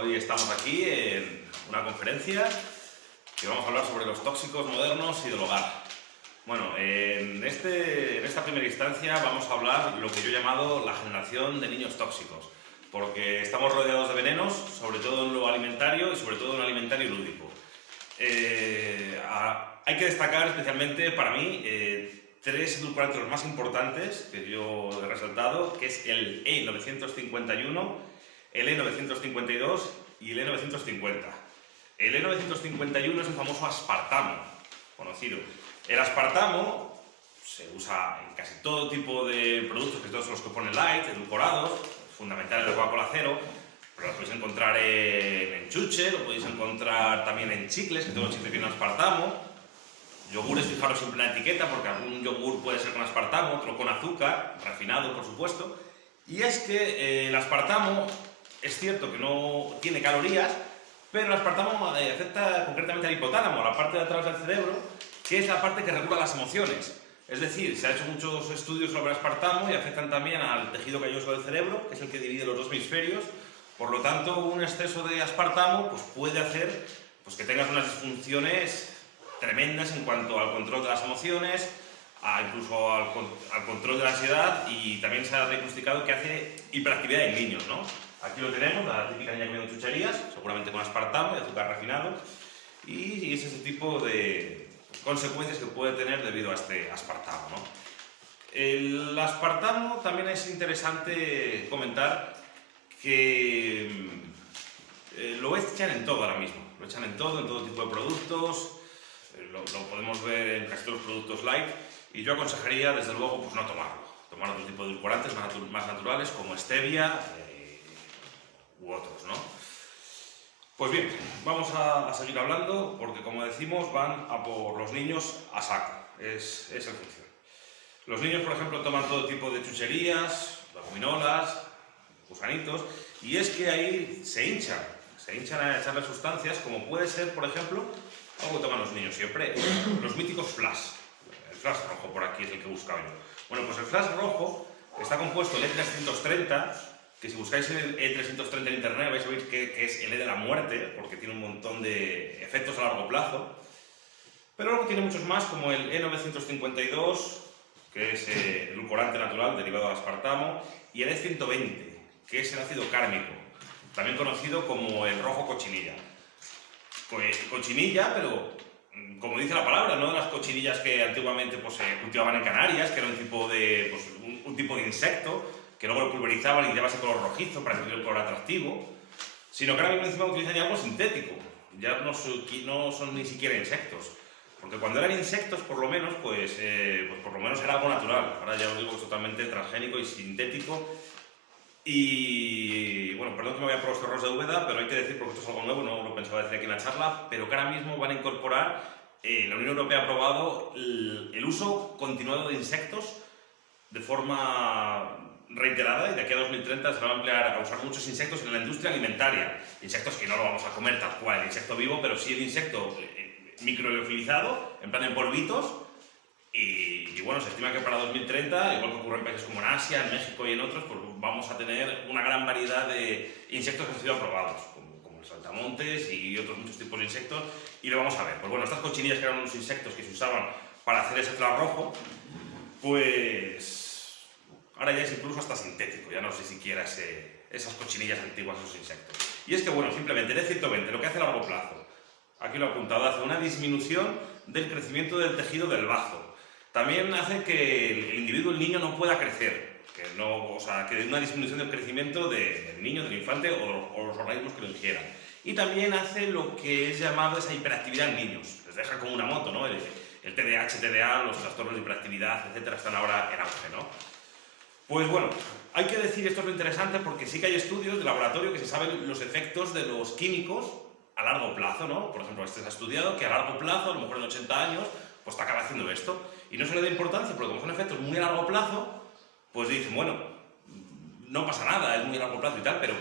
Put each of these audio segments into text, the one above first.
Hoy estamos aquí en una conferencia y vamos a hablar sobre los tóxicos modernos y del hogar. Bueno, en esta primera instancia vamos a hablar lo que yo he llamado la generación de niños tóxicos, porque estamos rodeados de venenos, sobre todo en lo alimentario y sobre todo en lo alimentario lúdico. Hay que destacar especialmente para mí tres edulcorantes más importantes que yo he resaltado, que es el E951, el E952 y el E950. El E951 es el famoso aspartamo, conocido. El aspartamo se usa en casi todo tipo de productos, que todos los que ponen light, edulcorados, fundamental en el Coca-Cola cero, pero lo podéis encontrar en chuche, lo podéis encontrar también en chicles, que todo el chicle tiene aspartamo. Yogures, fijaros siempre en la etiqueta, porque algún yogur puede ser con aspartamo, otro con azúcar, refinado por supuesto. Y es que el aspartamo es cierto que no tiene calorías, pero el aspartamo afecta concretamente al hipotálamo, a la parte de atrás del cerebro, que es la parte que regula las emociones. Es decir, se han hecho muchos estudios sobre el aspartamo y afectan también al tejido calloso del cerebro, que es el que divide los dos hemisferios. Por lo tanto, un exceso de aspartamo pues, puede hacer pues, que tengas unas disfunciones tremendas en cuanto al control de las emociones, incluso al control de la ansiedad, y también se ha diagnosticado que hace hiperactividad en niños, ¿no? Aquí lo tenemos, la típica niña comiendo chucherías, seguramente con aspartamo y azúcar refinado, y ese es el tipo de consecuencias que puede tener debido a este aspartamo, ¿no? El aspartamo también es interesante comentar que lo echan en todo ahora mismo, lo echan en todo tipo de productos, lo podemos ver en casi todos los productos light, y yo aconsejaría desde luego pues no tomarlo, tomar otro tipo de edulcorantes más naturales como stevia u otros, ¿no? Pues bien, vamos a seguir hablando porque, como decimos, van a por los niños a saco, es el función. Los niños, por ejemplo, toman todo tipo de chucherías, gominolas, gusanitos, y es que ahí se hinchan a echarle sustancias, como puede ser, por ejemplo, algo que toman los niños siempre, los míticos flash. El flash rojo por aquí es el que he buscado yo. Bueno, pues el flash rojo está compuesto el E330, que si buscáis el E330 en internet vais a ver que es el E de la muerte, porque tiene un montón de efectos a largo plazo. Pero luego tiene muchos más, como el E952, que es el edulcorante natural derivado del aspartamo, y el E120, que es el ácido cármico, también conocido como el rojo cochinilla. Cochinilla, pero como dice la palabra, no de las cochinillas que antiguamente pues, se cultivaban en Canarias, que era un tipo de insecto, que luego lo pulverizaban y llevaba ese color rojizo para que tuviera un color atractivo, sino que ahora mismo encima utilizan ya algo sintético, ya no son ni siquiera insectos, porque cuando eran insectos por lo menos, pues por lo menos era algo natural, ahora ya os digo que es totalmente transgénico y sintético. Y bueno, perdón que me vaya por los errores de Úbeda, pero hay que decir, porque esto es algo nuevo, no lo pensaba decir aquí en la charla, pero que ahora mismo van a incorporar, la Unión Europea ha aprobado el uso continuado de insectos de forma reiterada, y de aquí a 2030 se van a emplear a usar muchos insectos en la industria alimentaria. Insectos que no lo vamos a comer tal cual, el insecto vivo, pero sí el insecto microbiofilizado, en plan en polvitos. Y bueno, se estima que para 2030, igual que ocurre en países como en Asia, en México y en otros, pues vamos a tener una gran variedad de insectos que han sido aprobados, como los saltamontes y otros muchos tipos de insectos, y lo vamos a ver. Pues bueno, estas cochinillas que eran unos insectos que se usaban para hacer ese flash rojo, pues ahora ya es incluso hasta sintético, ya no sé siquiera esas cochinillas antiguas, esos insectos. Y es que bueno, simplemente el E120 lo que hace a largo plazo, aquí lo he apuntado, hace una disminución del crecimiento del tejido del bazo. También hace que el individuo, el niño, no pueda crecer, que de una disminución del crecimiento del niño, del infante o los organismos que lo ingieran. Y también hace lo que es llamado esa hiperactividad en niños, les deja como una moto, ¿no? El TDAH, TDA, los trastornos de hiperactividad, etcétera, están ahora en auge, ¿no? Pues bueno, hay que decir, esto es lo interesante, porque sí que hay estudios de laboratorio que se saben los efectos de los químicos a largo plazo, ¿no? Por ejemplo, se ha estudiado que a largo plazo, a lo mejor en 80 años, pues te acaba haciendo esto. Y no se le da importancia, porque como son efectos muy a largo plazo, pues dicen, bueno, no pasa nada, es muy a largo plazo y tal, pero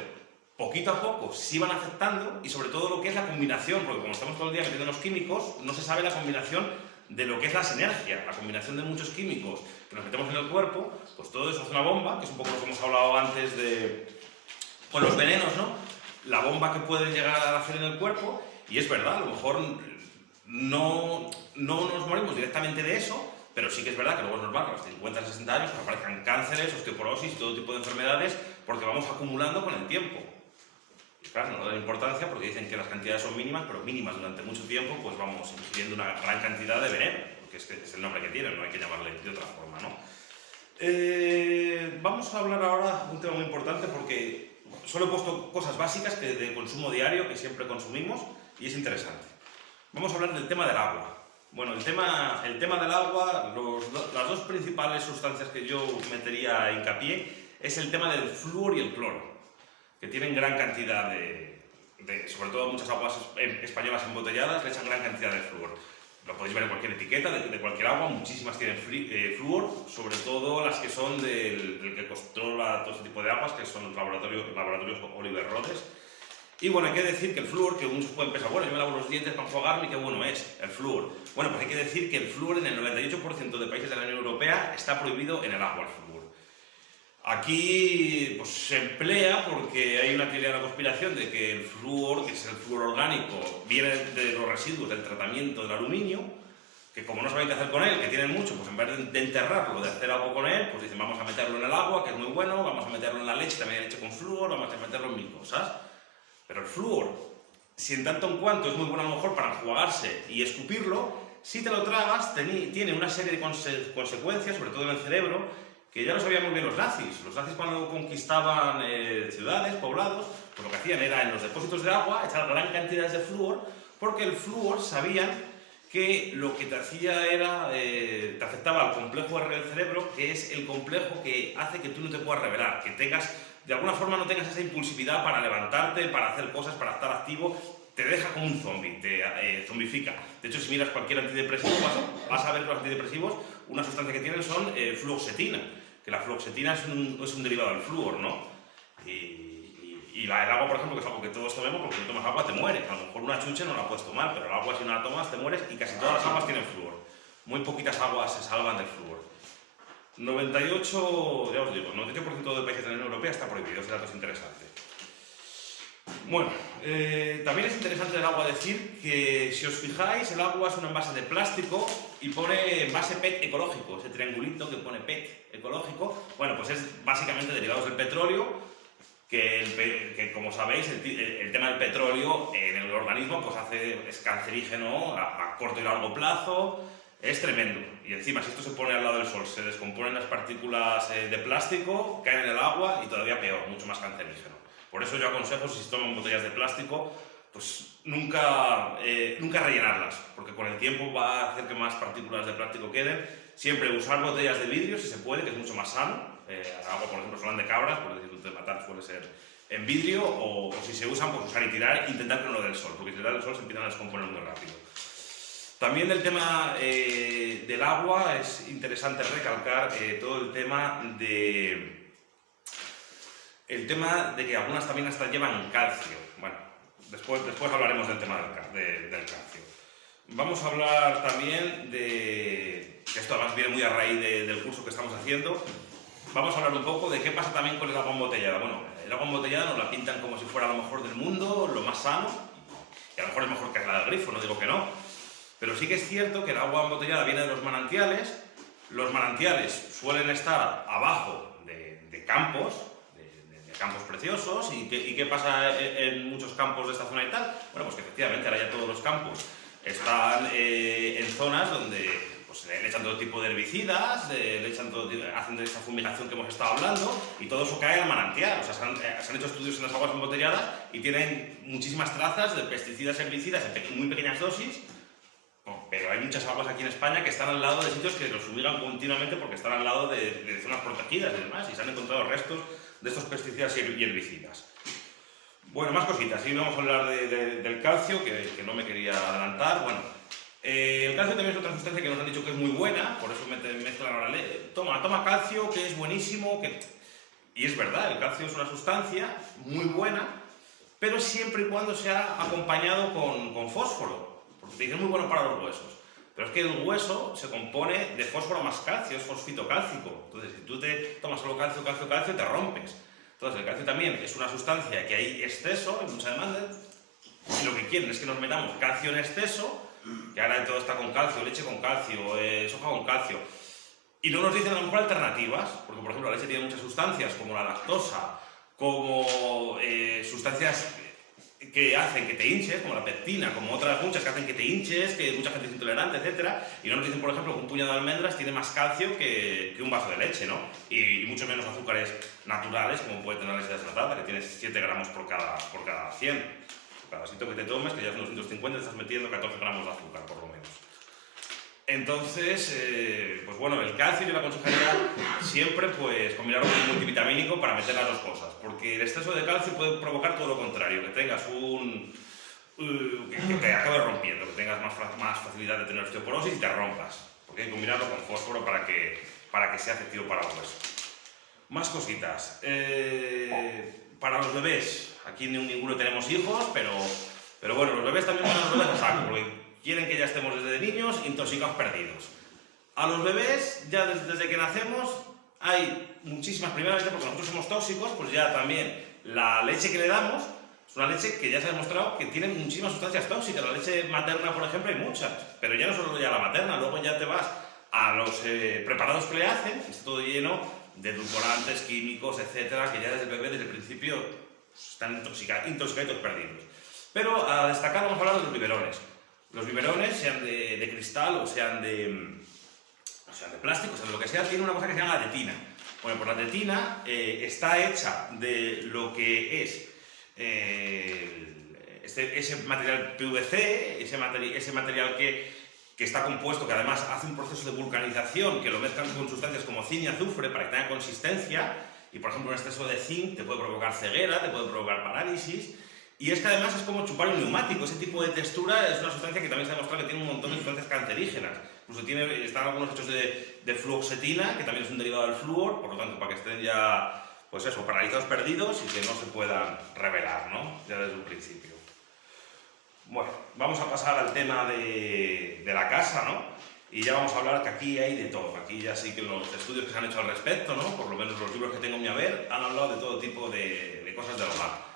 poquito a poco sí van afectando, y sobre todo lo que es la combinación, porque como estamos todo el día metiendo los químicos, no se sabe la combinación de lo que es la sinergia, la combinación de muchos químicos que nos metemos en el cuerpo, pues todo eso hace una bomba, que es un poco lo que hemos hablado antes con los venenos, ¿no? la bomba que puede llegar a hacer en el cuerpo, y es verdad, a lo mejor no nos morimos directamente de eso, pero sí que es verdad que luego es normal que a los 50, 60 años nos aparezcan cánceres, osteoporosis, todo tipo de enfermedades, porque vamos acumulando con el tiempo. Y claro, no dan importancia porque dicen que las cantidades son mínimas, pero mínimas durante mucho tiempo, pues vamos ingiriendo una gran cantidad de veneno, porque es el nombre que tienen, no hay que llamarle de otra forma, ¿no? Vamos a hablar ahora de un tema muy importante porque solo he puesto cosas básicas de consumo diario que siempre consumimos y es interesante. Vamos a hablar del tema del agua. Bueno, el tema del agua, las dos principales sustancias que yo metería hincapié es el tema del flúor y el cloro, que tienen gran cantidad sobre todo muchas aguas españolas embotelladas le echan gran cantidad de flúor. Lo podéis ver en cualquier etiqueta de cualquier agua, muchísimas tienen flúor, sobre todo las que son del que controla todo este tipo de aguas, que son los laboratorios Oliver Rhodes. Y bueno, hay que decir que el flúor, que muchos pueden pensar, bueno, yo me lavo los dientes para enjuagarme y qué bueno es el flúor. Bueno, pues hay que decir que el flúor en el 98% de países de la Unión Europea está prohibido en el agua, el flúor. Aquí pues, se emplea porque hay una teoría de la conspiración de que el flúor, que es el flúor orgánico, viene de los residuos del tratamiento del aluminio, que como no saben qué hacer con él, que tienen mucho, pues en vez de enterrarlo, de hacer algo con él, pues dicen vamos a meterlo en el agua, que es muy bueno, vamos a meterlo en la leche, también hay leche con flúor, vamos a meterlo en mil cosas. Pero el flúor, si en tanto en cuanto es muy bueno a lo mejor para enjuagarse y escupirlo, si te lo tragas tiene una serie de consecuencias, sobre todo en el cerebro, que ya lo sabían muy bien los nazis. Los nazis cuando conquistaban ciudades, poblados, pues lo que hacían era en los depósitos de agua echar gran cantidad de flúor, porque el flúor sabían que lo que te hacía era, te afectaba al complejo R del cerebro, que es el complejo que hace que tú no te puedas rebelar, que tengas, de alguna forma no tengas esa impulsividad para levantarte, para hacer cosas, para estar activo, te deja como un zombie, te zombifica. De hecho, si miras cualquier antidepresivo, vas a ver que los antidepresivos, una sustancia que tienen son fluoxetina, que la fluoxetina es un derivado del flúor, ¿no? Y el agua, por ejemplo, que es algo que todos tomemos, porque si no tomas agua te mueres. A lo mejor una chuche no la puedes tomar, pero el agua si no la tomas te mueres y casi todas las aguas tienen flúor. Muy poquitas aguas se salvan del flúor. 98, ya os digo, 98% de países de la Unión Europea está prohibido, ese dato es interesante. Bueno, también es interesante del agua decir que, si os fijáis, el agua es un envase de plástico y pone envase PET ecológico, ese triangulito que pone PET ecológico, bueno, pues es básicamente derivados del petróleo, que como sabéis, el tema del petróleo en el organismo pues es cancerígeno a corto y largo plazo, es tremendo. Y encima, si esto se pone al lado del sol, se descomponen las partículas de plástico, caen en el agua y todavía peor, mucho más cancerígeno. Por eso yo aconsejo, si se toman botellas de plástico, pues nunca rellenarlas, porque con el tiempo va a hacer que más partículas de plástico queden. Siempre usar botellas de vidrio, si se puede, que es mucho más sano. Agua, por ejemplo, solan de cabras, por decir, de matar suele ser en vidrio, o si se usan, pues usar y tirar, intentar que no lo del sol, porque si le da el sol se empiezan a descomponer muy rápido. También del tema del agua es interesante recalcar todo el tema de que algunas también hasta llevan calcio. Bueno, después hablaremos del tema del calcio. Vamos a hablar también que esto además viene muy a raíz del curso que estamos haciendo. Vamos a hablar un poco de qué pasa también con el agua embotellada. Bueno, el agua embotellada nos la pintan como si fuera lo mejor del mundo, lo más sano, y a lo mejor es mejor que la del grifo, no digo que no. Pero sí que es cierto que el agua embotellada viene de los manantiales. Los manantiales suelen estar abajo de campos, de campos preciosos. ¿Y qué pasa en muchos campos de esta zona y tal? Bueno, pues que efectivamente ahora ya todos los campos están en zonas donde pues, le echan todo tipo de herbicidas, hacen esa fumigación que hemos estado hablando, y todo eso cae al manantial. O sea, se han hecho estudios en las aguas embotelladas y tienen muchísimas trazas de pesticidas, herbicidas en muy pequeñas dosis. Pero hay muchas aguas aquí en España que están al lado de sitios que los fumigan continuamente porque están al lado de zonas protegidas y demás, y se han encontrado restos de estos pesticidas y herbicidas. Bueno, más cositas. Sí, vamos a hablar del calcio, que no me quería adelantar. Bueno, el calcio también es otra sustancia que nos han dicho que es muy buena, por eso mezclan ahora, toma calcio, que es buenísimo, y es verdad, el calcio es una sustancia muy buena, pero siempre y cuando sea acompañado con fósforo. Porque es muy bueno para los huesos, pero es que el hueso se compone de fósforo más calcio, es fosfito cálcico. Entonces, si tú te tomas solo calcio, te rompes. Entonces, el calcio también es una sustancia que hay exceso, hay mucha demanda, y lo que quieren es que nos metamos calcio en exceso, que ahora todo está con calcio, leche con calcio, soja con calcio, y no nos dicen a lo mejor alternativas, porque por ejemplo la leche tiene muchas sustancias, como la lactosa, como sustancias que hacen que te hinches, como la pectina, como otras muchas que hacen que te hinches, que mucha gente es intolerante, etc. Y no nos dicen, por ejemplo, que un puñado de almendras tiene más calcio que un vaso de leche, ¿no? Y mucho menos azúcares naturales, como puede tener la leche desnatada, que tiene 7 gramos por cada 100. Por cada vasito que te tomes, que ya son 250, estás metiendo 14 gramos de azúcar, por lo menos. Entonces, pues bueno, el calcio yo le aconsejaría siempre pues combinarlo con un multivitamínico para meter las dos cosas, porque el exceso de calcio puede provocar todo lo contrario, que tengas que te acabe rompiendo, que tengas más facilidad de tener osteoporosis y te rompas, porque hay que combinarlo con fósforo para que sea efectivo para el hueso. Más cositas. Para los bebés, aquí ninguno tenemos hijos, pero bueno, los bebés también van a los bebés a saco, porque quieren que ya estemos desde niños intoxicados perdidos. A los bebés, ya desde que nacemos, hay muchísimas, primeramente porque nosotros somos tóxicos, pues ya también la leche que le damos es una leche que ya se ha demostrado que tiene muchísimas sustancias tóxicas. La leche materna, por ejemplo, hay muchas, pero ya no solo ya la materna, luego ya te vas a los preparados que le hacen, que está todo lleno de edulcorantes, químicos, etcétera, que ya desde el bebé, desde el principio, están intoxicados perdidos. Pero a destacar vamos a hablar de los biberones. Los biberones, sean de cristal o sean de plástico, o sea, de lo que sea, tiene una cosa que se llama la tetina. Bueno, pues la tetina está hecha de lo que es ese material PVC, ese material que está compuesto, que además hace un proceso de vulcanización, que lo mezclan con sustancias como zinc y azufre para que tenga consistencia, y por ejemplo un exceso de zinc te puede provocar ceguera, te puede provocar parálisis. Y es que además es como chupar un neumático, ese tipo de textura es una sustancia que también se ha demostrado que tiene un montón de sustancias cancerígenas. Incluso están algunos hechos de fluoxetina, que también es un derivado del flúor, por lo tanto, para que estén ya, pues eso, paralizados perdidos y que no se puedan revelar, ¿no? Ya desde un principio. Bueno, vamos a pasar al tema de la casa, ¿no? Y ya vamos a hablar que aquí hay de todo. Aquí ya sí que los estudios que se han hecho al respecto, ¿no? Por lo menos los libros que tengo en mi haber, han hablado de todo tipo de cosas del hogar.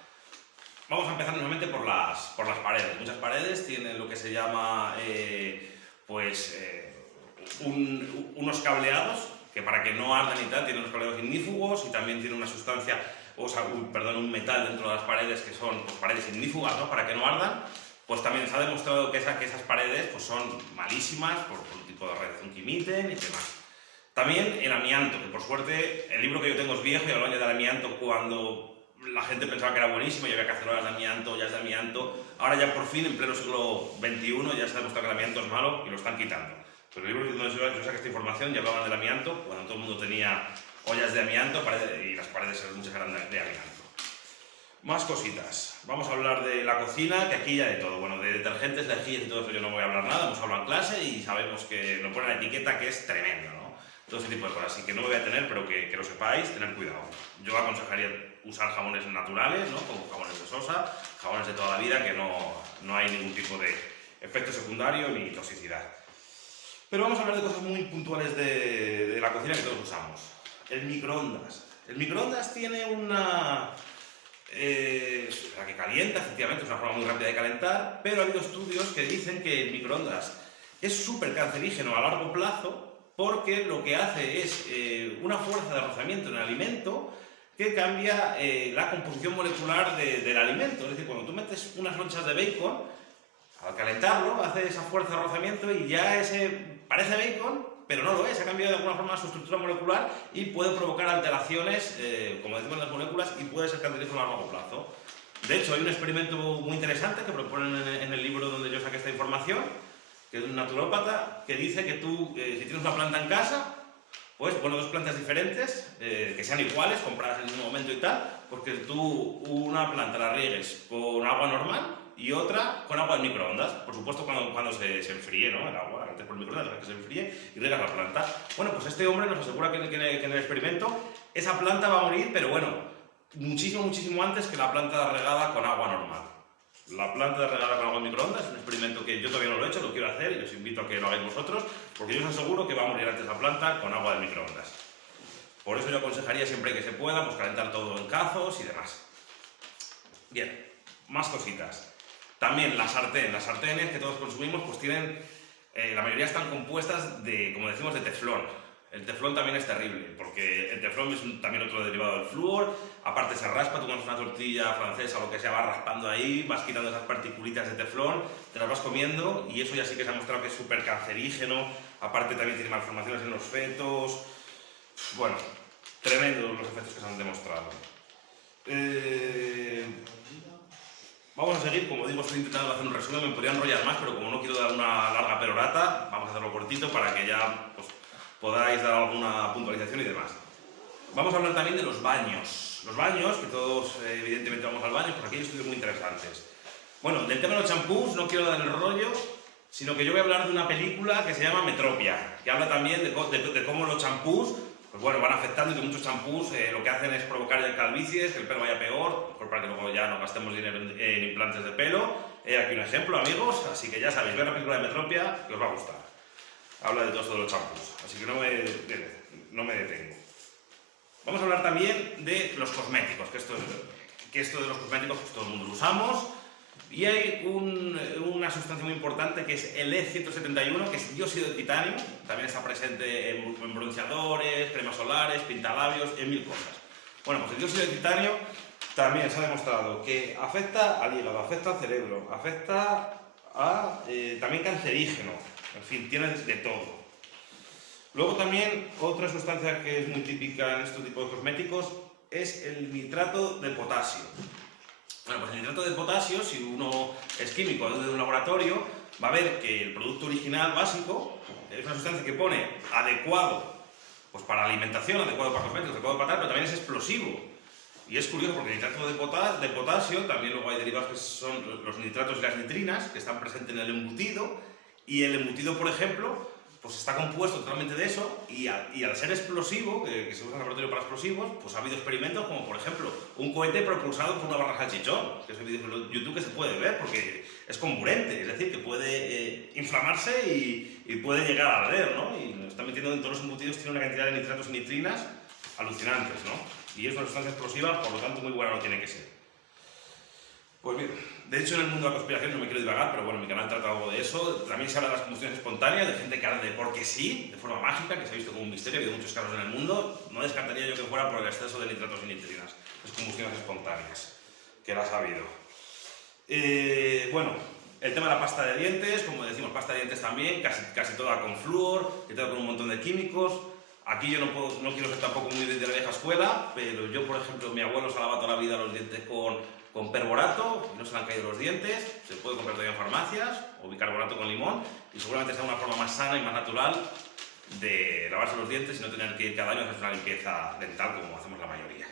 Vamos a empezar nuevamente por las paredes. Muchas paredes tienen lo que se llama unos cableados, que para que no ardan y tal, tienen unos cableados ignífugos y también tiene una sustancia, un metal dentro de las paredes que son pues, paredes ignífugas, ¿no? Para que no ardan. Pues también se ha demostrado que esas paredes pues, son malísimas por un tipo de radiación que emiten y demás. También el amianto, que por suerte el libro que yo tengo es viejo y hablo del amianto cuando la gente pensaba que era buenísimo y había cacerolas de amianto, ollas de amianto. Ahora ya por fin, en pleno siglo XXI, ya se ha demostrado que el amianto es malo y lo están quitando. Pero el libro donde yo saqué esta información ya hablaban del amianto, cuando todo el mundo tenía ollas de amianto y las paredes muchas eran de amianto. Más cositas. Vamos a hablar de la cocina, que aquí ya de todo. Bueno, de detergentes, lejías y todo eso yo no voy a hablar nada, hemos hablado en clase y sabemos que nos ponen la etiqueta que es tremendo, ¿no? Todo ese tipo de cosas. Así que no me voy a tener, pero que lo sepáis, tener cuidado. Yo aconsejaría usar jabones naturales, ¿no? Como jabones de sosa, jabones de toda la vida, que no hay ningún tipo de efecto secundario ni toxicidad. Pero vamos a hablar de cosas muy puntuales de la cocina que todos usamos. El microondas. El microondas tiene una... la que calienta, efectivamente, es una forma muy rápida de calentar, pero ha habido estudios que dicen que el microondas es súper cancerígeno a largo plazo porque lo que hace es una fuerza de rozamiento en el alimento que cambia la composición molecular del alimento. Es decir, cuando tú metes unas lonchas de bacon, al calentarlo hace esa fuerza de rozamiento y ya parece bacon, pero no lo es, ha cambiado de alguna forma su estructura molecular y puede provocar alteraciones, como decimos en las moléculas, y puede ser cancerígeno a largo plazo. De hecho, hay un experimento muy interesante que proponen en el libro donde yo saqué esta información, que es de un naturópata, que dice que tú, si tienes una planta en casa, pues dos plantas diferentes, que sean iguales, compradas en el mismo momento y tal, porque tú una planta la riegues con agua normal y otra con agua de microondas. Por supuesto cuando se enfríe, ¿no? El agua, antes por el microondas, que se enfríe y riegas la planta. Bueno, pues este hombre nos asegura que en el experimento esa planta va a morir, pero bueno, muchísimo antes que la planta regada con agua normal. La planta regada con agua de microondas es un experimento que yo todavía no lo he hecho, lo quiero hacer y os invito a que lo hagáis vosotros, porque yo os aseguro que va a morir antes la planta con agua de microondas. Por eso yo aconsejaría siempre que se pueda, pues calentar todo en cazos y demás. Bien, más cositas. También las sartenes que todos consumimos, pues tienen, la mayoría están compuestas de, como decimos, de teflón. El teflón también es terrible, porque el teflón es también otro derivado del flúor, aparte se raspa, tú comes una tortilla francesa o lo que sea, vas raspando ahí, vas quitando esas particulitas de teflón, te las vas comiendo y eso ya sí que se ha mostrado que es súper cancerígeno, aparte también tiene malformaciones en los fetos, bueno, tremendos los efectos que se han demostrado. Vamos a seguir, como digo, estoy intentando hacer un resumen, me podría enrollar más, pero como no quiero dar una larga perorata, vamos a hacerlo cortito para que ya pues, podáis dar alguna puntualización y demás. Vamos a hablar también de los baños. Los baños, que todos evidentemente vamos al baño, pues aquí hay estudios muy interesantes. Bueno, del tema de los champús no quiero dar el rollo, sino que yo voy a hablar de una película que se llama Metropia, que habla también de cómo los champús pues bueno, van afectando y que muchos champús lo que hacen es provocar calvicies, que el pelo vaya peor, para que luego ya no gastemos dinero en implantes de pelo. Aquí un ejemplo, amigos, así que ya sabéis, ver la película de Metropia, que os va a gustar. Habla de todo esto de los champús, así que no me detengo. Vamos a hablar también de los cosméticos, que esto de los cosméticos pues todo el mundo lo usamos. Y hay una sustancia muy importante que es el E171, que es dióxido de titanio. También está presente en bronceadores, cremas solares, pintalabios, en mil cosas. Bueno, pues el dióxido de titanio también se ha demostrado que afecta al hígado, afecta al cerebro, afecta a también cancerígeno. En fin, tiene de todo. Luego también otra sustancia que es muy típica en este tipo de cosméticos es el nitrato de potasio. Bueno, pues el nitrato de potasio, si uno es químico de un laboratorio, va a ver que el producto original básico es una sustancia que pone adecuado pues para alimentación, adecuado para cosméticos, adecuado para tal, pero también es explosivo. Y es curioso porque el nitrato de potasio, también luego hay derivados que son los nitratos y las nitrinas, que están presentes en el embutido, y el embutido, por ejemplo, pues está compuesto totalmente de eso, y al ser explosivo, que se usa en el laboratorio para explosivos, pues ha habido experimentos como, por ejemplo, un cohete propulsado por una barra salchichón, que es un vídeo en YouTube que se puede ver, porque es comburente, es decir, que puede inflamarse y puede llegar a arder, ¿no? Y nos está metiendo en todos los embutidos, tiene una cantidad de nitratos y nitrinas alucinantes, ¿no? Y es una sustancia explosiva, por lo tanto muy buena no tiene que ser. Pues bien, de hecho en el mundo de la conspiración no me quiero divagar, pero bueno, mi canal trata algo de eso. También se habla de las combustiones espontáneas, de gente que arde porque sí, de forma mágica, que se ha visto como un misterio, ha habido muchos casos en el mundo. No descartaría yo que fuera por el exceso de nitratos y nitrinas, las combustiones espontáneas, que las ha habido. Bueno, el tema de la pasta de dientes, como decimos, pasta de dientes también, casi toda con flúor, que toda con un montón de químicos. Aquí yo no quiero ser tampoco muy de la vieja escuela, pero yo, por ejemplo, mi abuelo se lavaba toda la vida los dientes con perborato y no se le han caído los dientes. Se puede comprar todavía en farmacias, o bicarbonato con limón, y seguramente sea una forma más sana y más natural de lavarse los dientes y no tener que ir cada año a hacer una limpieza dental como hacemos la mayoría.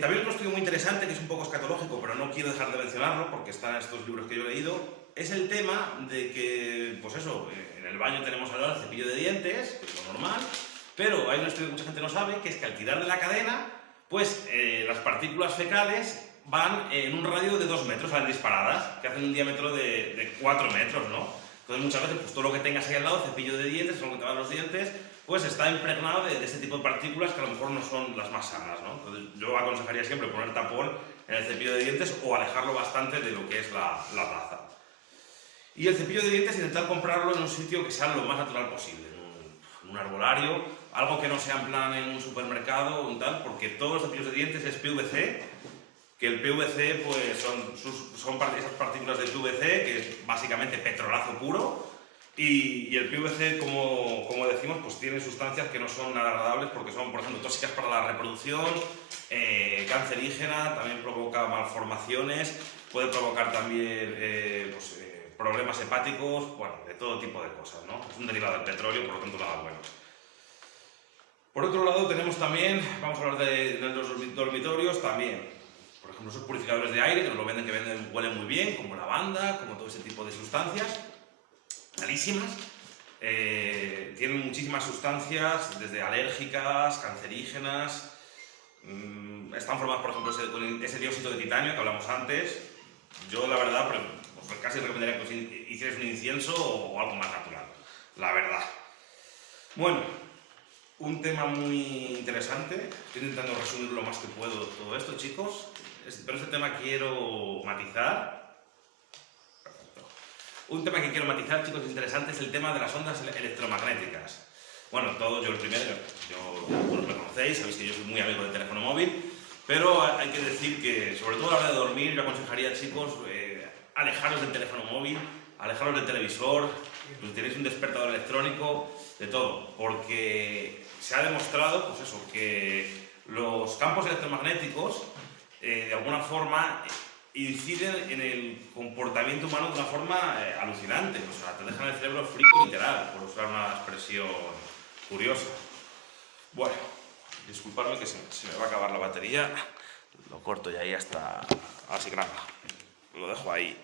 También otro estudio muy interesante, que es un poco escatológico, pero no quiero dejar de mencionarlo porque está en estos libros que yo he leído, es el tema de que, pues eso, en el baño tenemos ahora el cepillo de dientes, que es lo normal, pero hay un estudio que mucha gente no sabe, que es que al tirar de la cadena, pues las partículas fecales van en un radio de 2 metros, salen disparadas, que hacen un diámetro de 4 metros, ¿no? Entonces muchas veces pues todo lo que tengas ahí al lado, cepillo de dientes, con lo que te van los dientes, pues está impregnado de este tipo de partículas que a lo mejor no son las más sanas, ¿no? Entonces yo aconsejaría siempre poner tapón en el cepillo de dientes o alejarlo bastante de lo que es la taza. Y el cepillo de dientes intentar comprarlo en un sitio que sea lo más natural posible, en un arbolario, algo que no sea en plan en un supermercado o tal, porque todos los cepillos de dientes es PVC, que el PVC pues son esas partículas de PVC, que es básicamente petrolazo puro, y el PVC, como decimos, pues tiene sustancias que no son nada agradables porque son, por ejemplo, tóxicas para la reproducción, cancerígena, también provoca malformaciones, puede provocar también problemas hepáticos, bueno, de todo tipo de cosas, ¿no? Es un derivado del petróleo, por lo tanto nada bueno. Por otro lado tenemos también, vamos a hablar de los dormitorios también, por ejemplo, esos purificadores de aire que nos lo venden, huelen muy bien, como lavanda, como todo ese tipo de sustancias, malísimas, tienen muchísimas sustancias, desde alérgicas, cancerígenas, están formadas, por ejemplo, con ese dióxido de titanio que hablamos antes. Yo, la verdad, pues casi recomendaría que os hicierais un incienso o algo más natural, la verdad. Bueno, un tema muy interesante. Estoy intentando resumir lo más que puedo todo esto, chicos. Pero este tema quiero matizar. Un tema que quiero matizar, chicos, interesante, es el tema de las ondas electromagnéticas. Bueno, todos, yo el primero, algunos me conocéis, sabéis que yo soy muy amigo del teléfono móvil, pero hay que decir que, sobre todo a la hora de dormir, yo aconsejaría, chicos, alejaros del teléfono móvil, alejaros del televisor, si tenéis un despertador electrónico, de todo, porque se ha demostrado, pues eso, que los campos electromagnéticos, de alguna forma, inciden en el comportamiento humano de una forma alucinante. O sea, te dejan el cerebro frito literal, por usar una expresión curiosa. Bueno, disculpadme que se me va a acabar la batería. Lo corto y ahí hasta... Así que nada, lo dejo ahí.